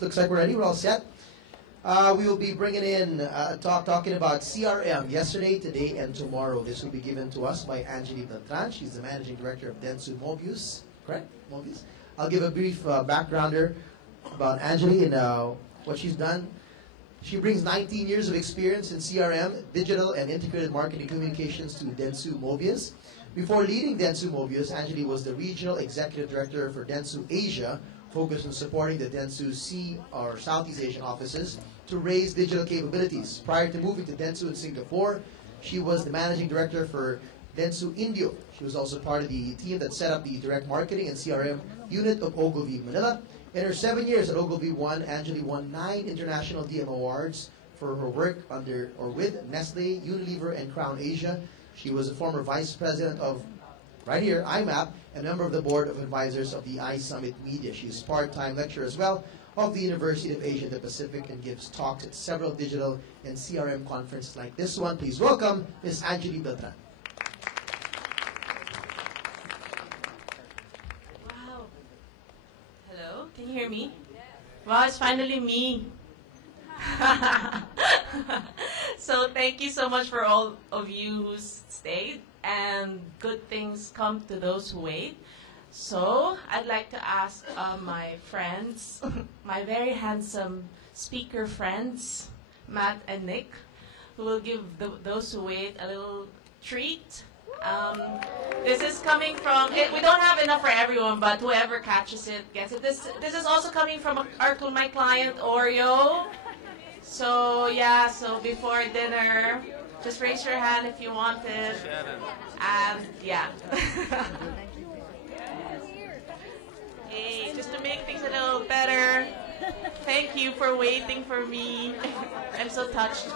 Looks like we're ready. We're all set. We will be bringing in talking about CRM yesterday, today, and tomorrow. This will be given to us by Angeli Beltran. She's the managing director of DensuMobius. Correct? Mobius. I'll give a brief backgrounder about Angeli and what she's done. She brings 19 years of experience in CRM, digital, and integrated marketing communications to DensuMobius. Before leading DensuMobius, Angeli was the regional executive director for Densu Asia, focused on supporting the Densu or Southeast Asian offices to raise digital capabilities. Prior to moving to Densu in Singapore, she was the managing director for Densu Indio. She was also part of the team that set up the direct marketing and CRM unit of Ogilvy Manila. In her 7 years at Ogilvy Angeli won 9 international DM awards for her work under or with Nestle, Unilever, and Crown Asia. She was a former vice president of, right here, IMAP, and member of the board of advisors of the iSummit Media. She's part-time lecturer as well of the University of Asia and the Pacific and gives talks at several digital and CRM conferences like this one. Please welcome Ms. Angeli Beltran. Wow. Hello, can you hear me? Wow, it's finally me. So thank you so much for all of you who stayed, and good things come to those who wait. So I'd like to ask my friends, my very handsome speaker friends, Matt and Nick, who will give those who wait a little treat. This is coming from, we don't have enough for everyone, but whoever catches it gets it. This is also coming from my client, Oreo. So yeah, so before dinner, just raise your hand if you want it. And yeah. Hey, just to make things a little better, thank you for waiting for me. I'm so touched.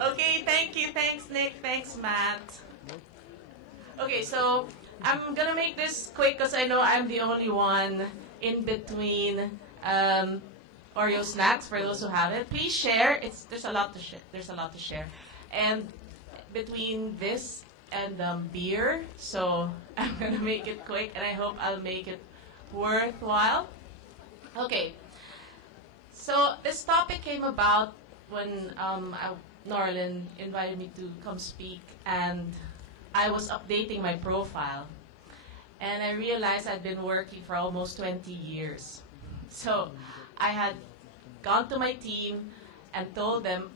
Okay, thank you. Thanks, Nick. Thanks, Matt. Okay, so I'm going to make this quick because I know I'm the only one in between Oreo snacks for those who have it. Please share. There's a lot to share. There's a lot to share. And between this and beer, so I'm going to make it quick, and I hope I'll make it worthwhile. Okay. So this topic came about when Norlin invited me to come speak, and I was updating my profile. And I realized I'd been working for almost 20 years. So I had gone to my team and told them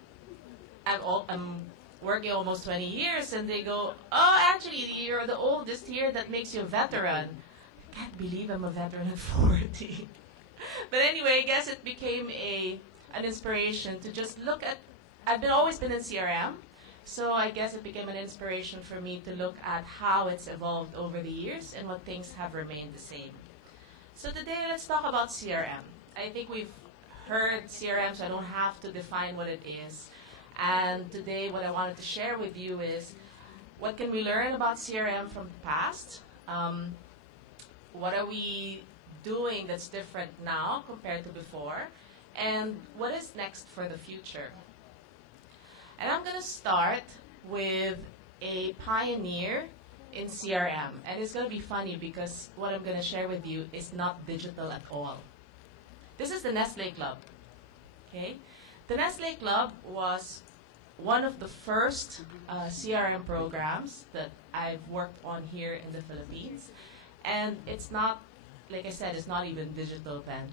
I'm working almost 20 years, and they go, "Oh, actually, you're the oldest here. That makes you a veteran." I can't believe I'm a veteran at 40. But anyway, I guess it became an inspiration to just look at, I've always been in CRM, so I guess it became an inspiration for me to look at how it's evolved over the years and what things have remained the same. So today, let's talk about CRM. I think we've heard CRM, so I don't have to define what it is. And today, what I wanted to share with you is what can we learn about CRM from the past? What are we doing that's different now compared to before? And what is next for the future? And I'm going to start with a pioneer in CRM. And it's going to be funny because what I'm going to share with you is not digital at all. This is the Nestle Club. Okay? The Nestle Club was one of the first CRM programs that I've worked on here in the Philippines. And it's not, like I said, it's not even digital then.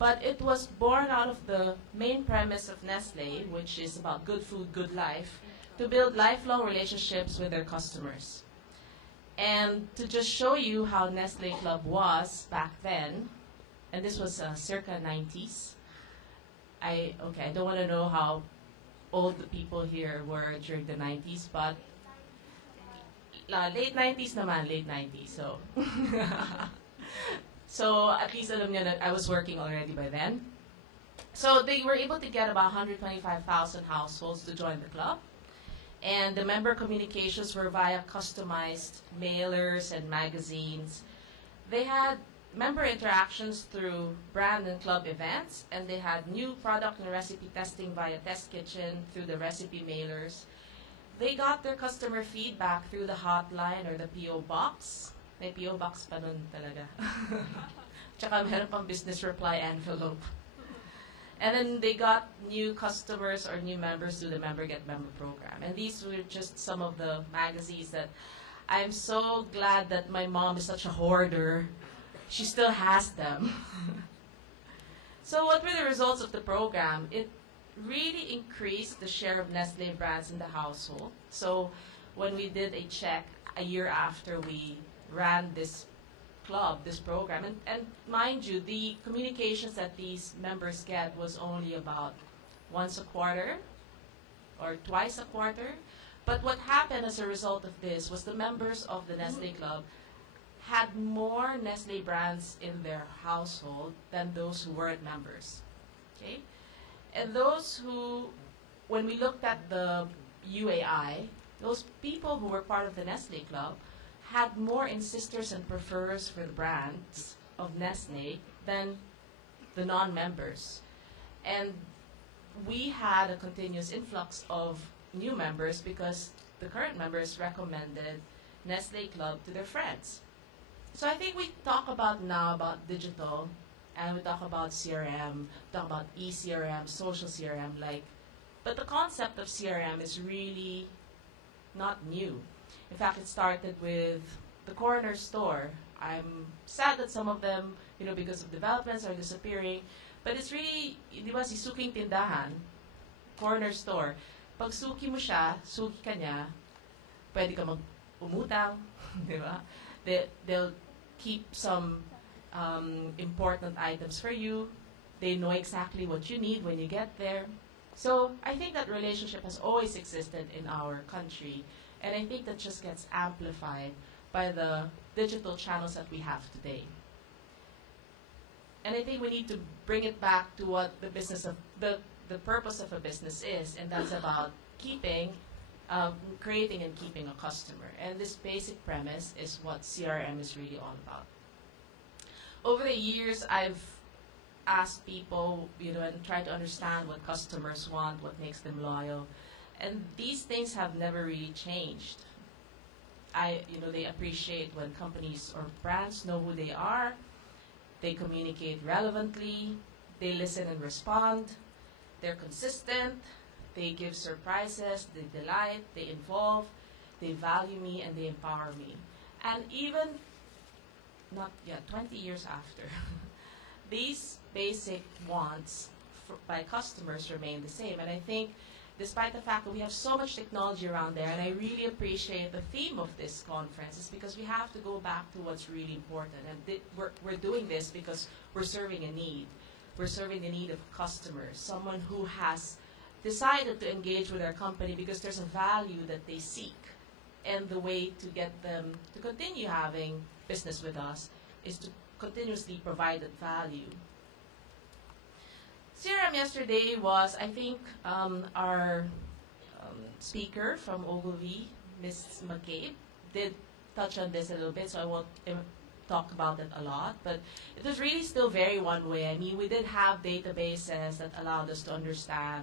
But it was born out of the main premise of Nestle, which is about good food, good life, to build lifelong relationships with their customers. And to just show you how Nestle Club was back then, and this was circa 90s. I don't want to know how old the people here were during the 90s, but late 90s naman, late 90s. So. So at least alam niyo that I was working already by then. So they were able to get about 125,000 households to join the club. And the member communications were via customized mailers and magazines. They had member interactions through brand and club events, and they had new product and recipe testing via Test Kitchen through the recipe mailers. They got their customer feedback through the hotline or the P.O. box. May PO box pa nun talaga. Tsaka meron pang business reply envelope. And then they got new customers or new members to the Member Get Member program. And these were just some of the magazines that I'm so glad that my mom is such a hoarder. She still has them. So what were the results of the program? It really increased the share of Nestle brands in the household. So when we did a check a year after we ran this club, this program, and mind you, the communications that these members get was only about once a quarter or twice a quarter. But what happened as a result of this was the members of the Nestle Club had more Nestle brands in their household than those who weren't members. Okay? And those who, when we looked at the UAI, those people who were part of the Nestle Club had more insisters and preferers for the brands of Nestle than the non-members. And we had a continuous influx of new members because the current members recommended Nestle Club to their friends. So I think we talk about now about digital, and we talk about CRM, talk about e-CRM, social CRM, but the concept of CRM is really not new. In fact, it started with the corner store. I'm sad that some of them, because of developments, are disappearing. But it's really, di ba, si suking tindahan, corner store. Pag suki mo siya, suki ka niya, pwede ka umutang, di ba? They'll keep some important items for you. They know exactly what you need when you get there. So I think that relationship has always existed in our country, and I think that just gets amplified by the digital channels that we have today. And I think we need to bring it back to what the business of the purpose of a business is, and that's about creating and keeping a customer. And this basic premise is what CRM is really all about. Over the years, I've asked people, and tried to understand what customers want, what makes them loyal. And these things have never really changed. They appreciate when companies or brands know who they are, they communicate relevantly, they listen and respond, they're consistent, they give surprises, they delight, they involve, they value me, and they empower me. And even, 20 years after, these basic wants by customers remain the same. And I think, despite the fact that we have so much technology around there, and I really appreciate the theme of this conference, is because we have to go back to what's really important. And we're doing this because we're serving a need. We're serving the need of customers, someone who has decided to engage with our company because there's a value that they seek. And the way to get them to continue having business with us is to continuously provide that value. CRM yesterday was, I think, our speaker from Ogilvy, Ms. McCabe, did touch on this a little bit, so I won't talk about it a lot. But it was really still very one way. I mean, we did have databases that allowed us to understand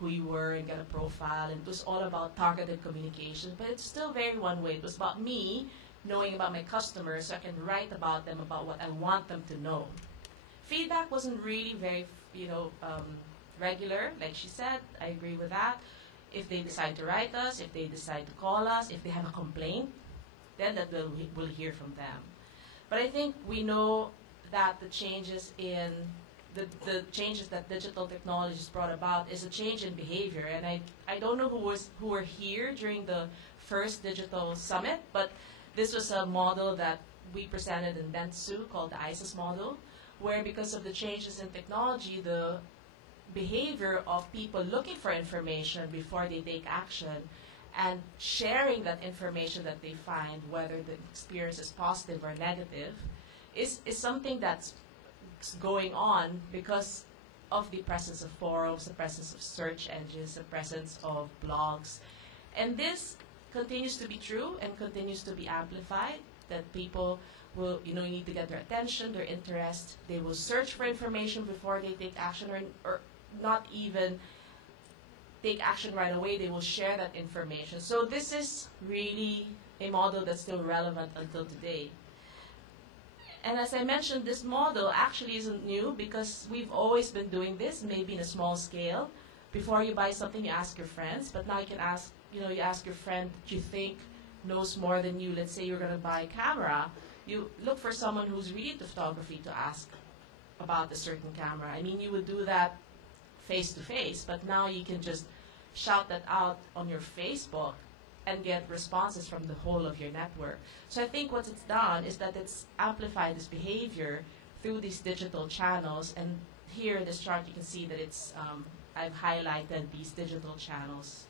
who you were and get a profile, and it was all about targeted communication, but it's still very one way. It was about me knowing about my customers so I can write about them, about what I want them to know. Feedback wasn't really very regular, like she said. I agree with that. If they decide to write us, if they decide to call us, if they have a complaint, then that we'll hear from them. But I think we know that the changes in the changes that digital technology has brought about is a change in behavior. And I don't know who were here during the first digital summit, but this was a model that we presented in Dentsu called the ISIS model, where because of the changes in technology, the behavior of people looking for information before they take action and sharing that information that they find, whether the experience is positive or negative, is something that's going on because of the presence of forums, the presence of search engines, the presence of blogs. And this continues to be true and continues to be amplified, that people will, you need to get their attention, their interest. They will search for information before they take action, or not even take action right away. They will share that information. So this is really a model that's still relevant until today. And as I mentioned, this model actually isn't new because we've always been doing this, maybe in a small scale. Before you buy something, you ask your friends, but now you can ask, you ask your friend that you think knows more than you. Let's say you're going to buy a camera. You look for someone who's really into photography to ask about a certain camera. I mean, you would do that face to face, but now you can just shout that out on your Facebook and get responses from the whole of your network. So I think what it's done is that it's amplified this behavior through these digital channels. And here in this chart, you can see that it's I've highlighted these digital channels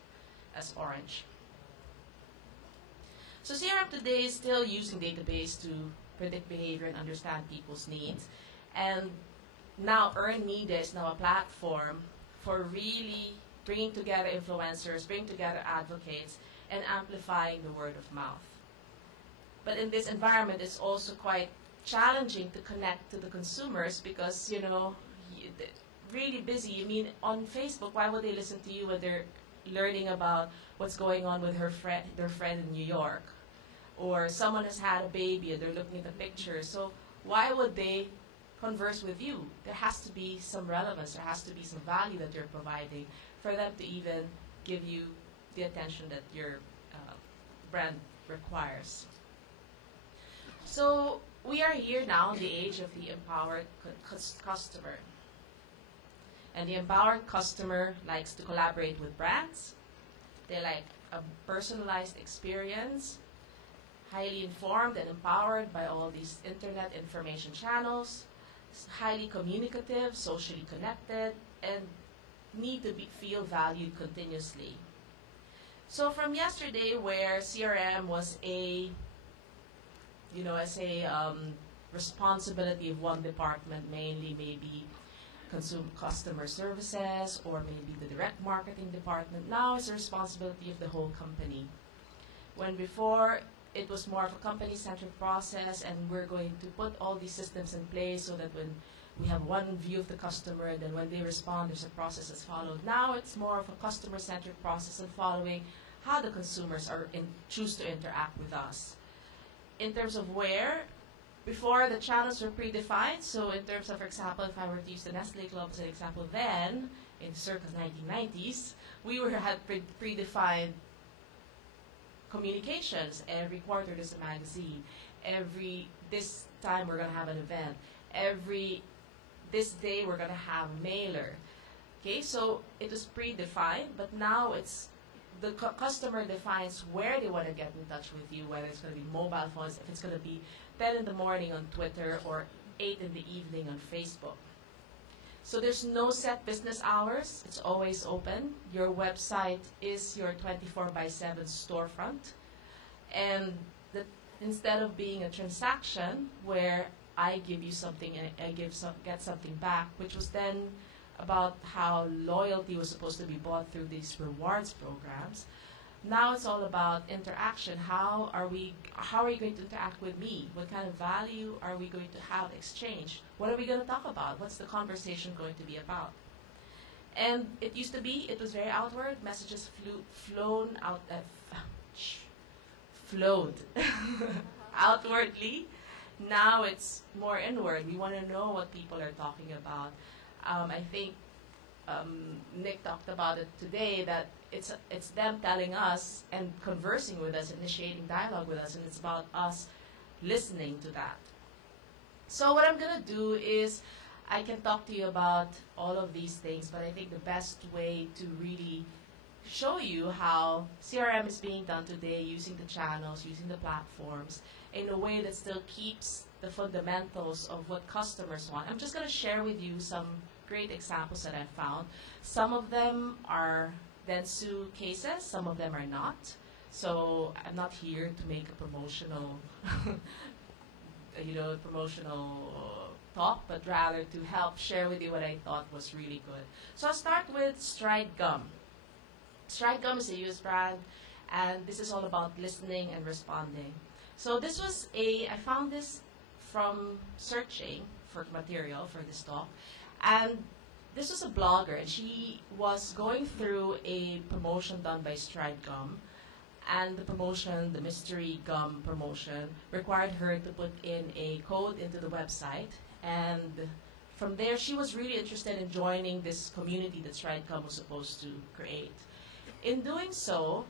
as orange. So CRM today is still using database to predict behavior and understand people's needs. And now earned media is now a platform for really bringing together influencers, bringing together advocates, and amplifying the word of mouth. But in this environment, it's also quite challenging to connect to the consumers because, really busy. I mean, on Facebook, why would they listen to you when they're learning about what's going on with their friend in New York? Or someone has had a baby and they're looking at the pictures. So why would they converse with you? There has to be some relevance. There has to be some value that you're providing for them to even give you the attention that your brand requires. So we are here now in the age of the empowered customer. And the empowered customer likes to collaborate with brands. They like a personalized experience, highly informed and empowered by all these internet information channels, highly communicative, socially connected, and need to feel valued continuously. So from yesterday, where CRM was responsibility of one department, mainly maybe customer services or maybe the direct marketing department, now it's the responsibility of the whole company. When before it was more of a company-centric process, and we're going to put all these systems in place so that when we have one view of the customer, and then when they respond, there's a process that's followed. Now it's more of a customer-centric process and following how the consumers choose to interact with us. In terms of where, before the channels were predefined, so in terms of, for example, if I were to use the Nestle Club as an example, then, in circa 1990s, we had predefined communications. Every quarter there's a magazine. This time we're going to have an event. This day we're going to have a mailer. Okay, so it was predefined, but now it's the customer defines where they want to get in touch with you, whether it's going to be mobile phones, if it's going to be 10 in the morning on Twitter or 8 in the evening on Facebook. So there's no set business hours. It's always open. Your website is your 24/7 storefront. And instead of being a transaction where I give you something and I get something back, which was then about how loyalty was supposed to be bought through these rewards programs. Now it's all about interaction. How are you going to interact with me? What kind of value are we going to have exchange? What are we going to talk about? What's the conversation going to be about? And it used to be, it was very outward. Messages flowed outwardly. Now it's more inward. We want to know what people are talking about. I think Nick talked about it today, that it's them telling us and conversing with us, initiating dialogue with us, and it's about us listening to that. So what I'm going to do is I can talk to you about all of these things, but I think the best way to really show you how CRM is being done today using the channels, using the platforms, in a way that still keeps the fundamentals of what customers want. I'm just going to share with you some great examples that I found. Some of them are Densu cases, some of them are not. So I'm not here to make a promotional, talk, but rather to help share with you what I thought was really good. So I'll start with Stride Gum. Stride Gum is a US brand, and this is all about listening and responding. So this was I found this from searching for material for this talk, and this was a blogger, and she was going through a promotion done by Stride Gum, and the promotion, the mystery gum promotion, required her to put in a code into the website. And from there, she was really interested in joining this community that Stride Gum was supposed to create. In doing so,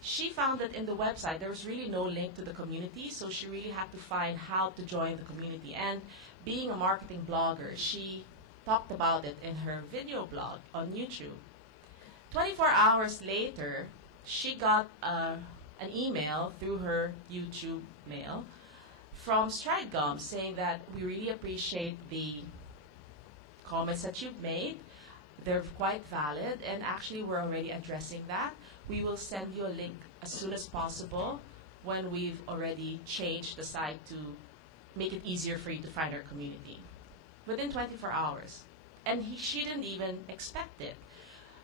she found that in the website there was really no link to the community, so she really had to find how to join the community. And being a marketing blogger, she talked about it in her video blog on YouTube. 24 hours later, she got an email through her YouTube mail from Stride Gum saying that we really appreciate the comments that you've made. They're quite valid, and actually we're already addressing that. We will send you a link as soon as possible when we've already changed the site to make it easier for you to find our community. Within 24 hours. And she didn't even expect it.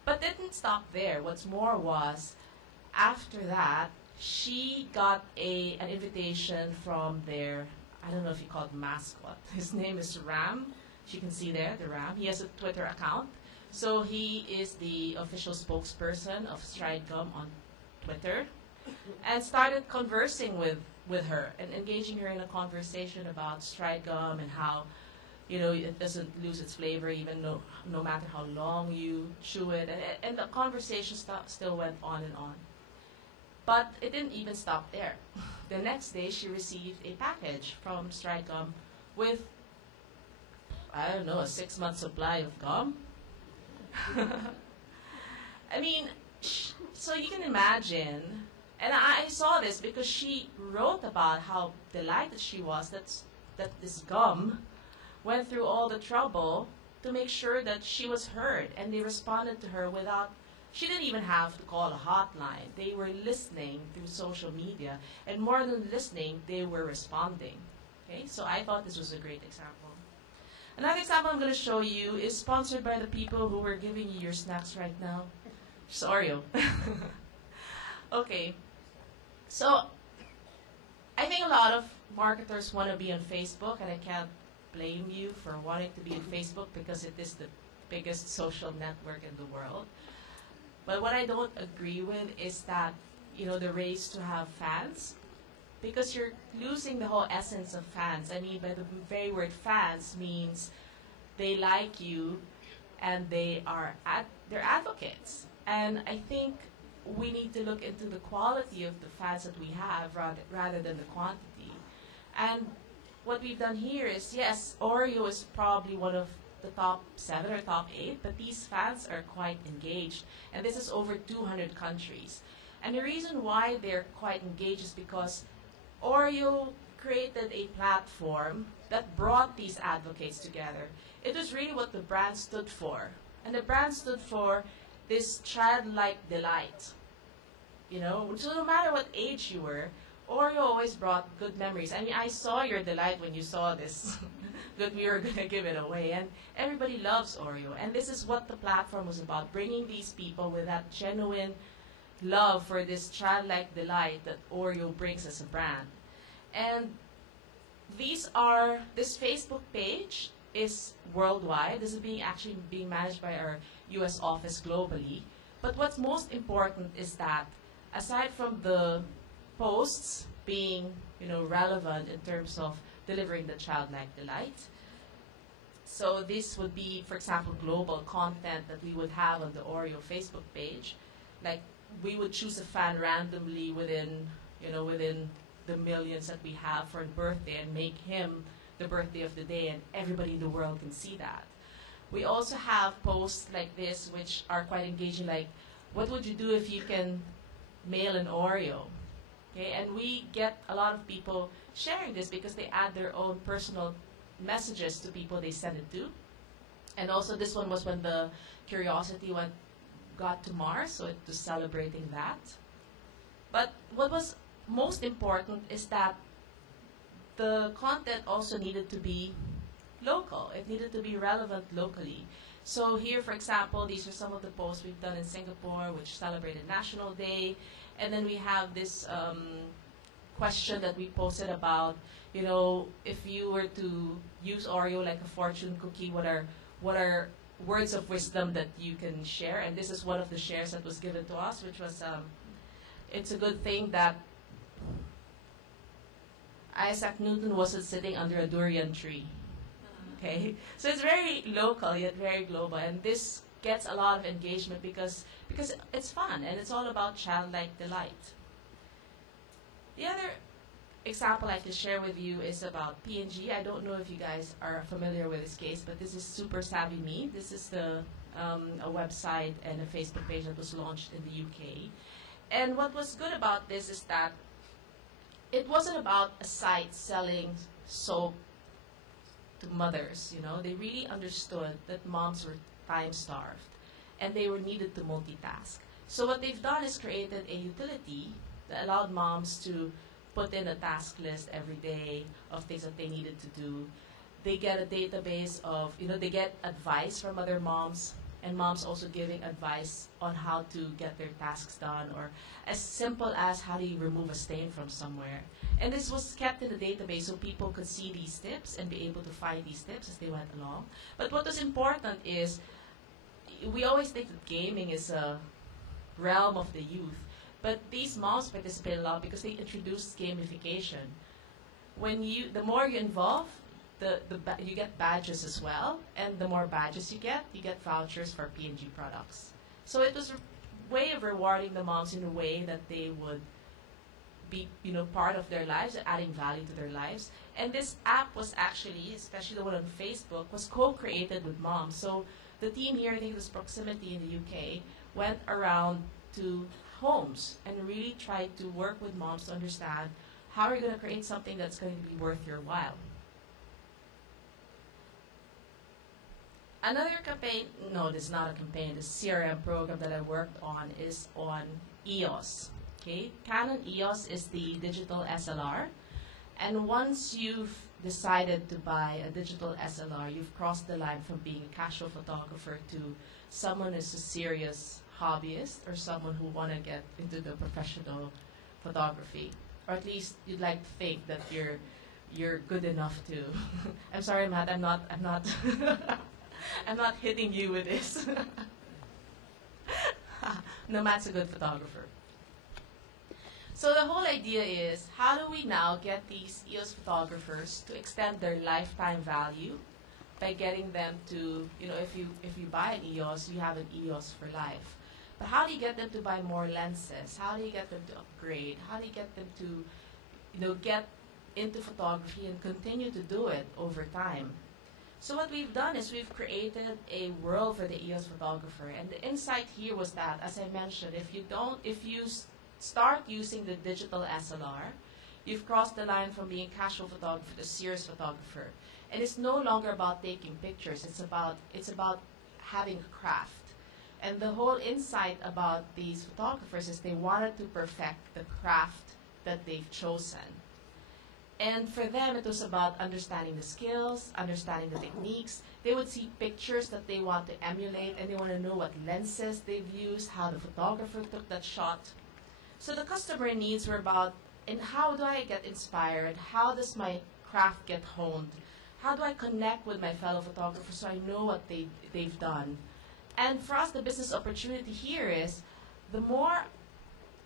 But didn't stop there. What's more was, after that, she got an invitation from their, I don't know if you call it mascot. His name is Ram. You can see there, the Ram. He has a Twitter account. So he is the official spokesperson of Stride Gum on Twitter, and started conversing with her and engaging her in a conversation about Stride Gum and how, you know, it doesn't lose its flavor even no matter how long you chew it. And the conversation still went on and on. But it didn't even stop there. The next day, she received a package from Stride Gum with, I don't know, a 6-month supply of gum. I mean, so you can imagine, and I saw this because she wrote about how delighted she was that this gum went through all the trouble to make sure that she was heard, and they responded to her without, she didn't even have to call a hotline. They were listening through social media, and more than listening, they were responding. Okay, so I thought this was a great example. Another example I'm going to show you is sponsored by the people who are giving you your snacks right now. It's Oreo. Okay, so I think a lot of marketers want to be on Facebook, and I can't blame you for wanting to be on Facebook because it is the biggest social network in the world. But what I don't agree with is that, you know, the race to have fans, because you're losing the whole essence of fans. I mean, by the very word fans means they like you and they're advocates. And I think we need to look into the quality of the fans that we have rather than the quantity. And what we've done here is, yes, Oreo is probably one of the top 7 or top 8, but these fans are quite engaged. And this is over 200 countries. And the reason why they're quite engaged is because Oreo created a platform that brought these advocates together. It was really what the brand stood for. And the brand stood for this childlike delight. You know, so no matter what age you were, Oreo always brought good memories. I mean, I saw your delight when you saw this, that we were going to give it away. And everybody loves Oreo. And this is what the platform was about, bringing these people with that genuine love for this childlike delight that Oreo brings as a brand. And this Facebook page is worldwide. This is actually being managed by our U.S. office globally. But what's most important is that aside from the posts being, you know, relevant in terms of delivering the childlike delight, so this would be, for example, global content that we would have on the Oreo Facebook page. Like, we would choose a fan randomly within the millions that we have for a birthday and make him the birthday of the day, and everybody in the world can see that. We also have posts like this which are quite engaging, like, what would you do if you can mail an Oreo? Okay, and we get a lot of people sharing this because they add their own personal messages to people they send it to. And also this one was when the Curiosity got to Mars, so it was celebrating that. But what was most important is that the content also needed to be local. It needed to be relevant locally. So here, for example, these are some of the posts we've done in Singapore, which celebrated National Day. And then we have this question that we posted about, you know, if you were to use Oreo like a fortune cookie, what are words of wisdom that you can share? And this is one of the shares that was given to us, which was it's a good thing that Isaac Newton wasn't sitting under a durian tree. Okay, so it's very local yet very global, and this gets a lot of engagement because it's fun and it's all about childlike delight. The other example I can share with you is about P&G. I don't know if you guys are familiar with this case, but this is Super Savvy Me. This is a website and a Facebook page that was launched in the UK. And what was good about this is that it wasn't about a site selling soap to mothers. They really understood that moms were time-starved and they were needed to multitask. So what they've done is created a utility that allowed moms to put in a task list every day of things that they needed to do. They get a database of, they get advice from other moms, and moms also giving advice on how to get their tasks done, or as simple as how do you remove a stain from somewhere. And this was kept in the database so people could see these tips and be able to find these tips as they went along. But what was important is, we always think that gaming is a realm of the youth, but these moms participate a lot because they introduced gamification. The more you involve, you get badges as well, and the more badges you get vouchers for P&G products. So it was a way of rewarding the moms in a way that they would be, part of their lives, adding value to their lives. And this app was actually, especially the one on Facebook, was co-created with moms. So the team here, I think it was Proximity in the UK, went around to homes and really tried to work with moms to understand how are you going to create something that's going to be worth your while. Another campaign, no, this is not a campaign, the CRM program that I worked on is on EOS. Okay, Canon EOS is the digital SLR, and once you've decided to buy a digital SLR, you've crossed the line from being a casual photographer to someone who's a serious hobbyist or someone who want to get into the professional photography, or at least you'd like to think that you're good enough to. I'm sorry, Matt, I'm not I'm not hitting you with this. No, Matt's a good photographer. So the whole idea is, how do we now get these EOS photographers to extend their lifetime value by getting them to, if you buy an EOS, you have an EOS for life. But how do you get them to buy more lenses? How do you get them to upgrade? How do you get them to, get into photography and continue to do it over time? So what we've done is we've created a world for the EOS photographer, and the insight here was that, as I mentioned, if you start using the digital SLR, you've crossed the line from being a casual photographer to serious photographer, and it's no longer about taking pictures. It's about having a craft. And the whole insight about these photographers is they wanted to perfect the craft that they've chosen. And for them, it was about understanding the skills, understanding the techniques. They would see pictures that they want to emulate, and they want to know what lenses they've used, how the photographer took that shot. So the customer needs were about, and how do I get inspired? How does my craft get honed? How do I connect with my fellow photographers so I know what they've done? And for us, the business opportunity here is, the more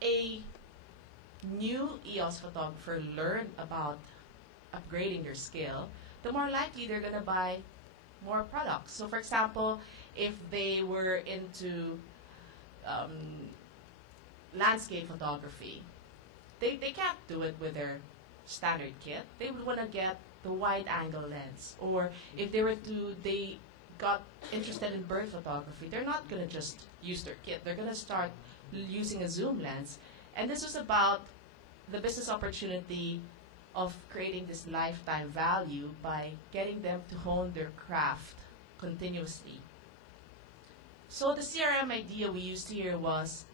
a new EOS photographer learn about upgrading their skill, the more likely they're going to buy more products. So for example, if they were into landscape photography, they can't do it with their standard kit. They would want to get the wide angle lens. Or if they got interested in bird photography, they're not going to just use their kit. They're going to start using a zoom lens. And this was about the business opportunity of creating this lifetime value by getting them to hone their craft continuously. So the CRM idea we used here was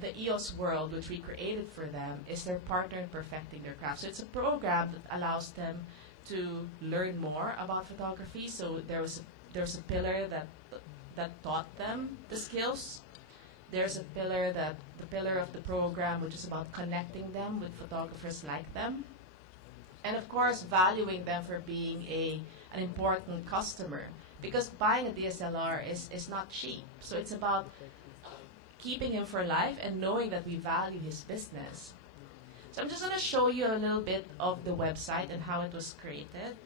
the EOS world, which we created for them, is their partner in perfecting their craft. So it's a program that allows them to learn more about photography. So there's a pillar that taught them the skills. There's a pillar the pillar of the program, which is about connecting them with photographers like them. And of course, valuing them for being an important customer. Because buying a DSLR is not cheap. So it's about keeping him for life and knowing that we value his business. So I'm just going to show you a little bit of the website and how it was created.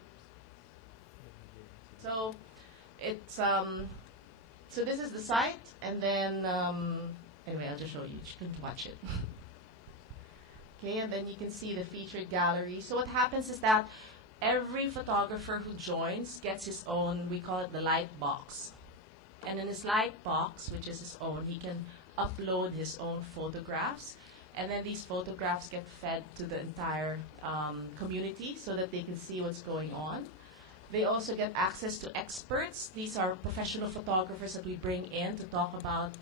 So it's so this is the site, and then anyway, I'll just show you. You can watch it. Okay, and then you can see the featured gallery. So what happens is that every photographer who joins gets his own, we call it the light box. And in his light box, which is his own, he can upload his own photographs. And then these photographs get fed to the entire community so that they can see what's going on. They also get access to experts. These are professional photographers that we bring in to talk about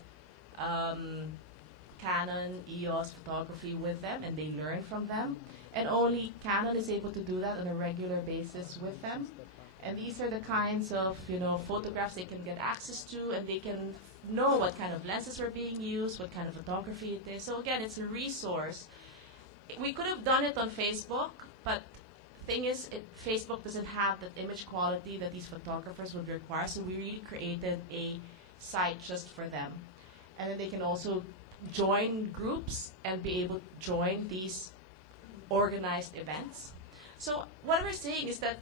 Canon, EOS photography with them, and they learn from them. And only Canon is able to do that on a regular basis with them. And these are the kinds of photographs they can get access to, and they can know what kind of lenses are being used, what kind of photography it is. So again, it's a resource. We could have done it on Facebook, but thing is, Facebook doesn't have that image quality that these photographers would require, so we really created a site just for them. And then they can also join groups and be able to join these organized events. So what we're saying is that,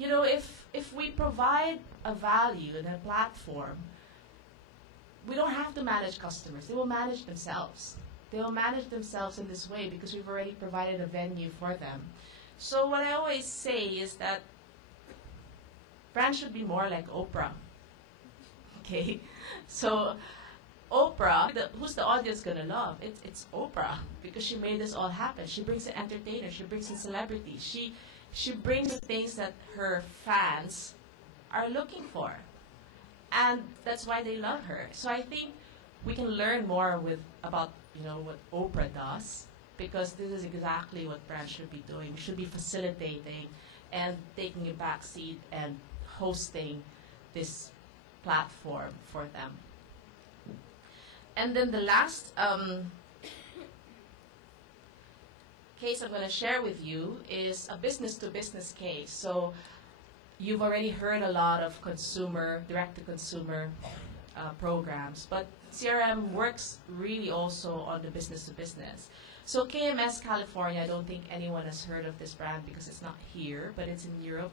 if we provide a value and a platform, we don't have to manage customers. They will manage themselves. They will manage themselves in this way because we've already provided a venue for them. So what I always say is that brands should be more like Oprah. Okay? So Oprah, who's the audience going to love? It's Oprah, because she made this all happen. She brings in entertainers. She brings in celebrities. She brings the things that her fans are looking for. And that's why they love her. So I think we can learn more about what Oprah does, because this is exactly what brands should be doing. We should be facilitating and taking a back seat and hosting this platform for them. And then the last case I'm going to share with you is a business-to-business case. So you've already heard a lot of direct-to-consumer programs, but CRM works really also on the business-to-business. So KMS California, I don't think anyone has heard of this brand because it's not here, but it's in Europe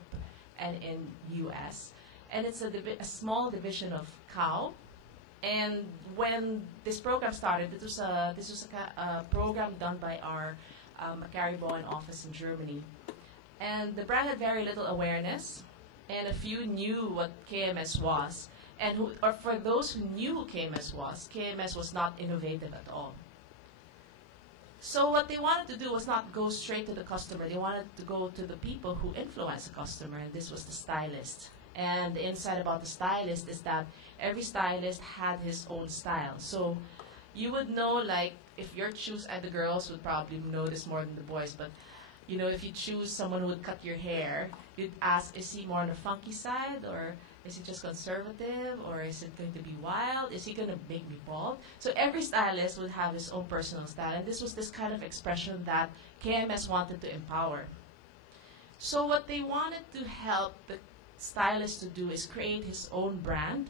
and in US. And it's a small division of Kao. And when this program started, this was a program done by our Macariboan office in Germany. And the brand had very little awareness, and a few knew what KMS was. Or for those who knew who KMS was not innovative at all. So what they wanted to do was not go straight to the customer. They wanted to go to the people who influence the customer, and this was the stylist. And the insight about the stylist is that every stylist had his own style. So you would know, like, if you choose, and the girls would probably know this more than the boys, but if you choose someone who would cut your hair, you'd ask, is he more on the funky side, or is he just conservative, or is it going to be wild? Is he going to make me bald? So every stylist would have his own personal style, and this was this kind of expression that KMS wanted to empower. So what they wanted to help the stylist to do is create his own brand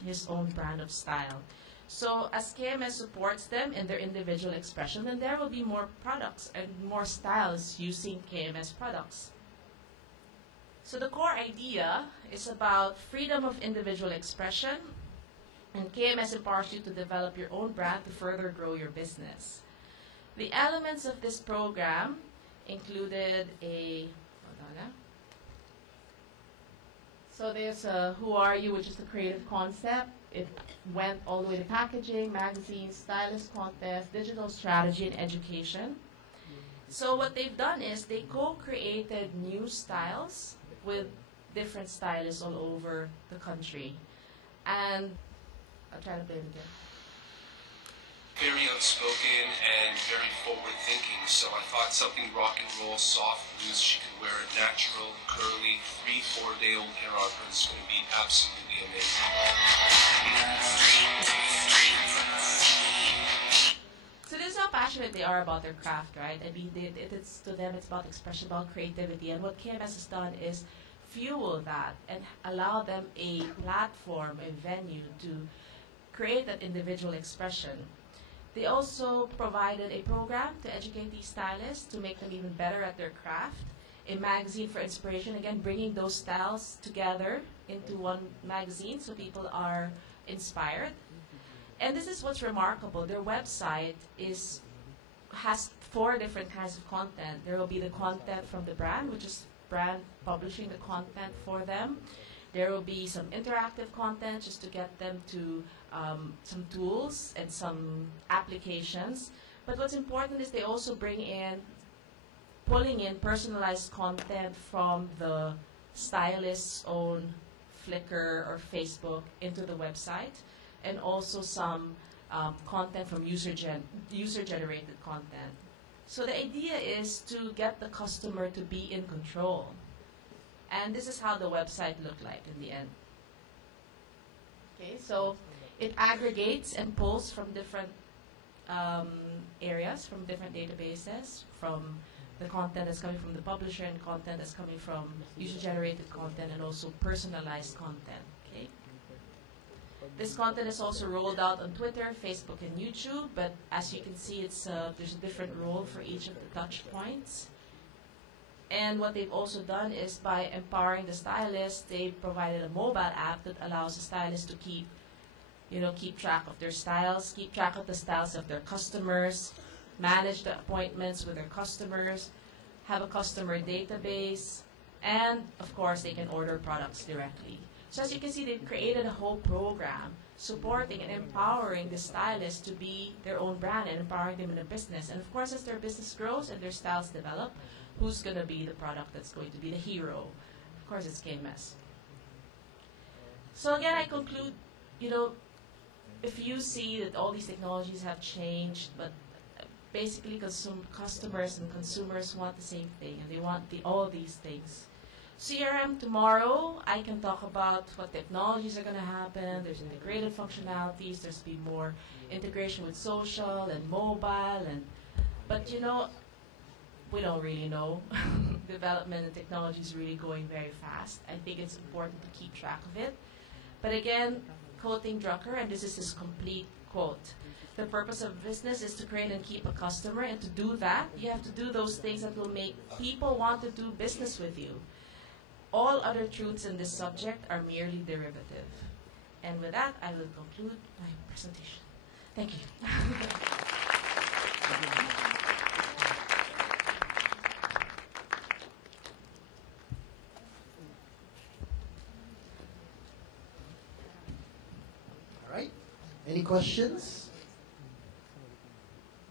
of style. So as KMS supports them in their individual expression, then there will be more products and more styles using KMS products. So the core idea is about freedom of individual expression, and KMS empowers you to develop your own brand to further grow your business. The elements of this program included so there's a Who Are You, which is the creative concept. It went all the way to packaging, magazines, stylist contest, digital strategy, and education. So what they've done is they co-created new styles with different stylists all over the country. And I'll try to play it again. Very outspoken and very forward-thinking, so I thought something rock and roll, soft, loose. She could wear a natural, curly, 3-4-day-old hair on her. It's going to be absolutely amazing. So this is how passionate they are about their craft, right? I mean, it's to them, it's about expression, about creativity. And what KMS has done is fuel that and allow them a platform, a venue to create that individual expression. They also provided a program to educate these stylists to make them even better at their craft, a magazine for inspiration, again, bringing those styles together into one magazine so people are inspired. And this is what's remarkable. Their website has 4 different kinds of content. There will be the content from the brand, which is brand publishing the content for them. There will be some interactive content just to get them to some tools and some applications. But what's important is they also pulling in personalized content from the stylist's own Flickr or Facebook into the website, and also some content from user-generated content. So the idea is to get the customer to be in control. And this is how the website looked like in the end. Okay, so it aggregates and pulls from different areas, from different databases, from the content that's coming from the publisher and content that's coming from user-generated content, and also personalized content. Okay. This content is also rolled out on Twitter, Facebook, and YouTube, but as you can see, there's a different role for each of the touch points. And what they've also done is, by empowering the stylists, they've provided a mobile app that allows the stylists to keep track of their styles, keep track of the styles of their customers, manage the appointments with their customers, have a customer database, and of course they can order products directly. So as you can see, they've created a whole program supporting and empowering the stylists to be their own brand and empowering them in a business. And of course, as their business grows and their styles develop, who's going to be the product that's going to be the hero? Of course, it's KMS. So again, I conclude, if you see that all these technologies have changed, but basically customers and consumers want the same thing, and they want all these things. CRM tomorrow, I can talk about what technologies are going to happen. There's integrated functionalities. There's be more integration with social and mobile, but we don't really know. Development and technology is really going very fast. I think it's important to keep track of it. But again, quoting Drucker, and this is his complete quote: the purpose of business is to create and keep a customer, and to do that, you have to do those things that will make people want to do business with you. All other truths in this subject are merely derivative. And with that, I will conclude my presentation. Thank you. All right. Any questions?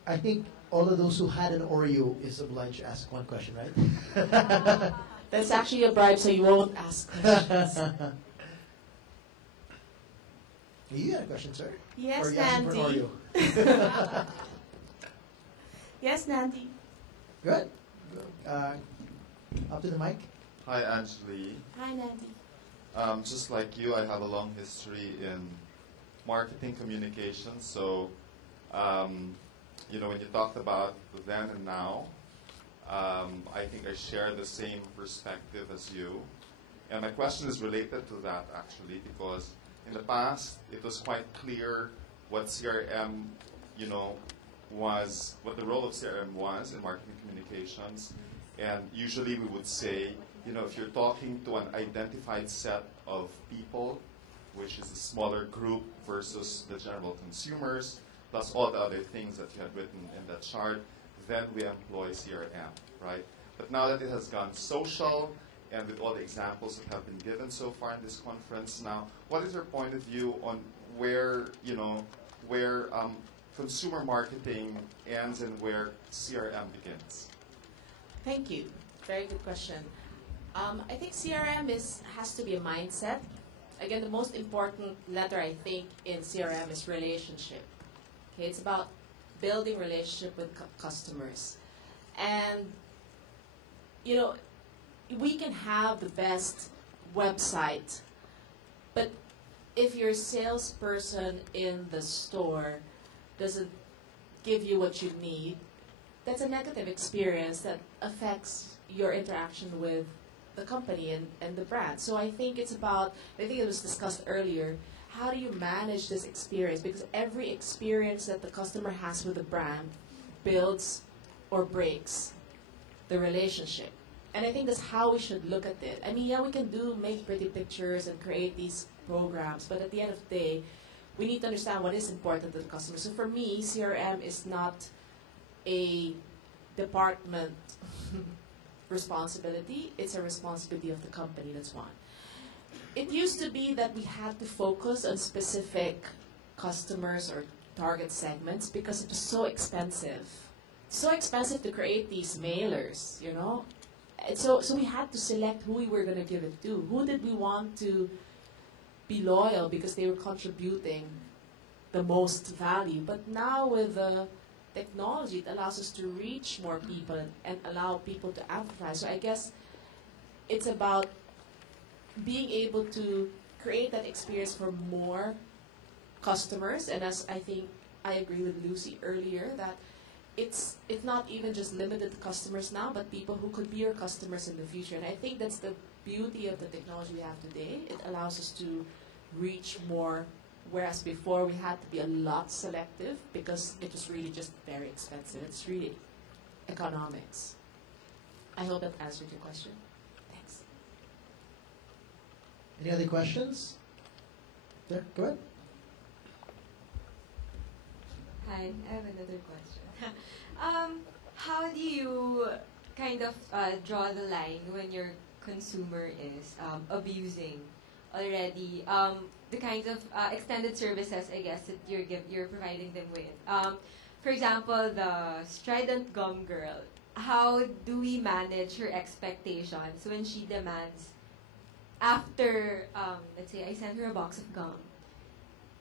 I think all of those who had an Oreo is obliged to ask one question, right? That's actually a bribe, so you won't ask questions. You had a question, sir? Yes, or you asking for Nandy. Oreo? Yes, Nandy. Good. Up to the mic. Hi, Angeli. Hi, Nandy. Just like you, I have a long history in marketing communications. So, when you talked about the then and now, I think I share the same perspective as you. And my question is related to that, actually, because in the past, it was quite clear what CRM, what the role of CRM was in marketing communications. And usually we would say, if you're talking to an identified set of people, which is a smaller group versus the general consumers, plus all the other things that you had written in that chart, then we employ CRM, right? But now that it has gone social, and with all the examples that have been given so far in this conference, now, what is your point of view on where consumer marketing ends and where CRM begins? Thank you. Very good question. I think CRM has to be a mindset. Again, the most important letter, I think, in CRM is relationship. Okay, it's about building relationship with customers. And, we can have the best website, but if your salesperson in the store doesn't give you what you need, that's a negative experience that affects your interaction with the company and the brand. So I think it was discussed earlier, how do you manage this experience? Because every experience that the customer has with the brand builds or breaks the relationship. And I think that's how we should look at it. I mean, yeah, we can make pretty pictures and create these programs, but at the end of the day, we need to understand what is important to the customer. So for me, CRM is not a department responsibility. It's a responsibility of the company. That's one. It used to be that we had to focus on specific customers or target segments because it was so expensive. So expensive to create these mailers, you know? And so we had to select who we were going to give it to. Who did we want to be loyal because they were contributing the most value? But now with the technology, it allows us to reach more people and allow people to amplify. So I guess it's about being able to create that experience for more customers. And as I think I agree with Lucy earlier, that it's not even just limited to customers now, but people who could be your customers in the future. And I think that's the beauty of the technology we have today. It allows us to reach more, whereas before we had to be a lot selective because it was really just very expensive. It's really economics. I hope that answered your question. Thanks. Any other questions? There, go ahead. Hi, I have another question. How do you kind of draw the line when your consumer is abusing already the kinds of extended services, I guess, that you're providing them with? For example, the strident gum girl. How do we manage her expectations when she demands after, let's say, I send her a box of gum?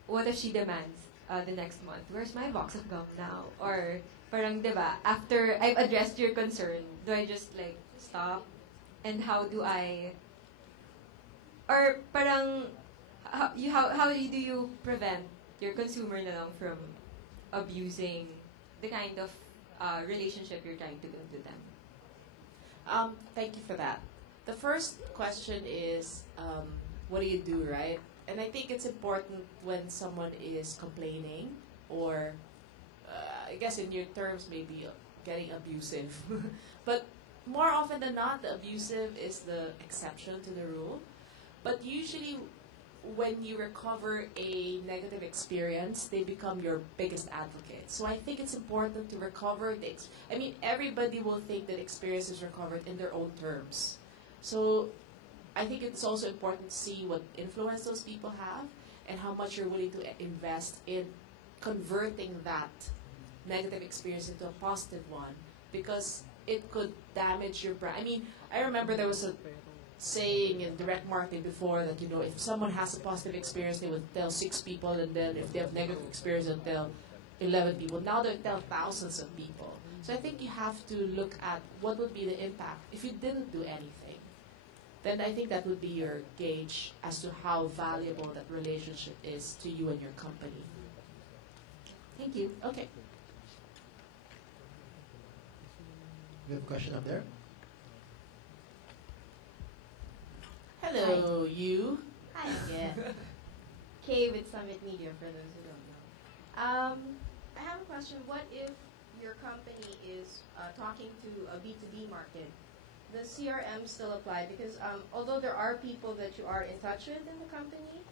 What if she demands the next month, where's my box of gum now? Or parang, diba, after I've addressed your concern, do I just like stop? And how do I, or parang, how do you prevent your consumer na lang from abusing the kind of relationship you're trying to build with them? Thank you for that. The first question is, what do you do, right? And I think it's important when someone is complaining or, I guess in your terms, maybe getting abusive. But more often than not, the abusive is the exception to the rule. But usually when you recover a negative experience, they become your biggest advocate. So I think it's important to recover I mean, everybody will think that experience is recovered in their own terms. So I think it's also important to see what influence those people have and how much you're willing to invest in converting that negative experience into a positive one, because it could damage your brand. I mean, I remember there was a saying in direct marketing before that, you know, if someone has a positive experience, they would tell 6 people, and then if they have negative experience, they'll tell 11 people. Now they'll tell thousands of people. So I think you have to look at what would be the impact if you didn't do anything. Then I think that would be your gauge as to how valuable that relationship is to you and your company. Thank you. Okay. We have a question up there. Hello, you. Hi again. Kay with Summit Media, for those who don't know. I have a question. What if your company is talking to a B2B market? Does CRM still apply? Because although there are people that you are in touch with in the company,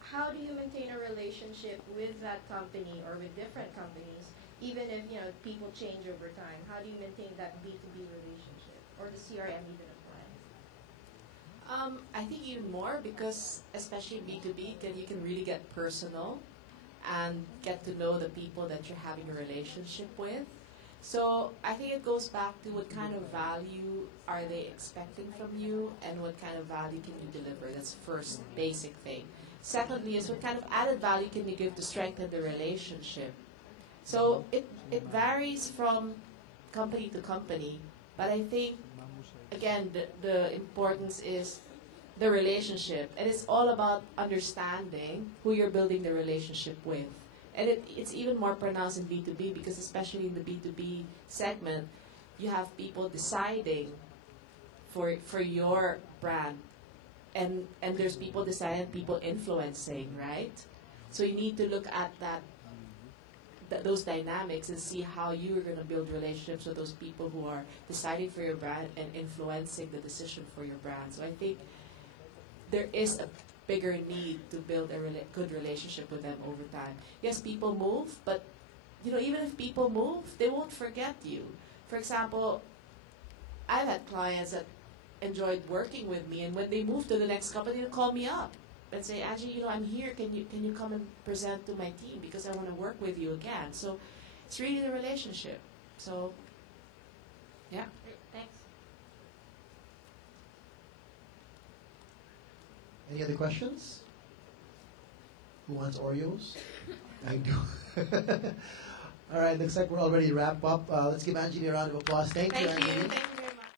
how do you maintain a relationship with that company or with different companies, even if people change over time? How do you maintain that B2B relationship? Or does CRM even apply? I think even more, because especially B2B, you can really get personal and get to know the people that you're having a relationship with. So I think it goes back to what kind of value are they expecting from you and what kind of value can you deliver. That's the first basic thing. Secondly is what kind of added value can you give to strengthen the relationship. So it varies from company to company, but I think, again, the importance is the relationship, and it's all about understanding who you're building the relationship with. And it's even more pronounced in B2B, because especially in the B2B segment, you have people deciding for your brand and there's people deciding, people influencing, right? So you need to look at those dynamics and see how you are going to build relationships with those people who are deciding for your brand and influencing the decision for your brand. So I think there is a bigger need to build a good relationship with them over time. Yes, people move, but even if people move, they won't forget you. For example, I've had clients that enjoyed working with me, and when they move to the next company, they'll call me up and say, Angeli, I'm here. Can you come and present to my team because I want to work with you again? So it's really the relationship. So yeah. Great, thanks. Any other questions? Who wants Oreos? I do. All right, looks like we're already wrapped up. Let's give Angeli a round of applause. Thank you, Thank Angeli. you. Thank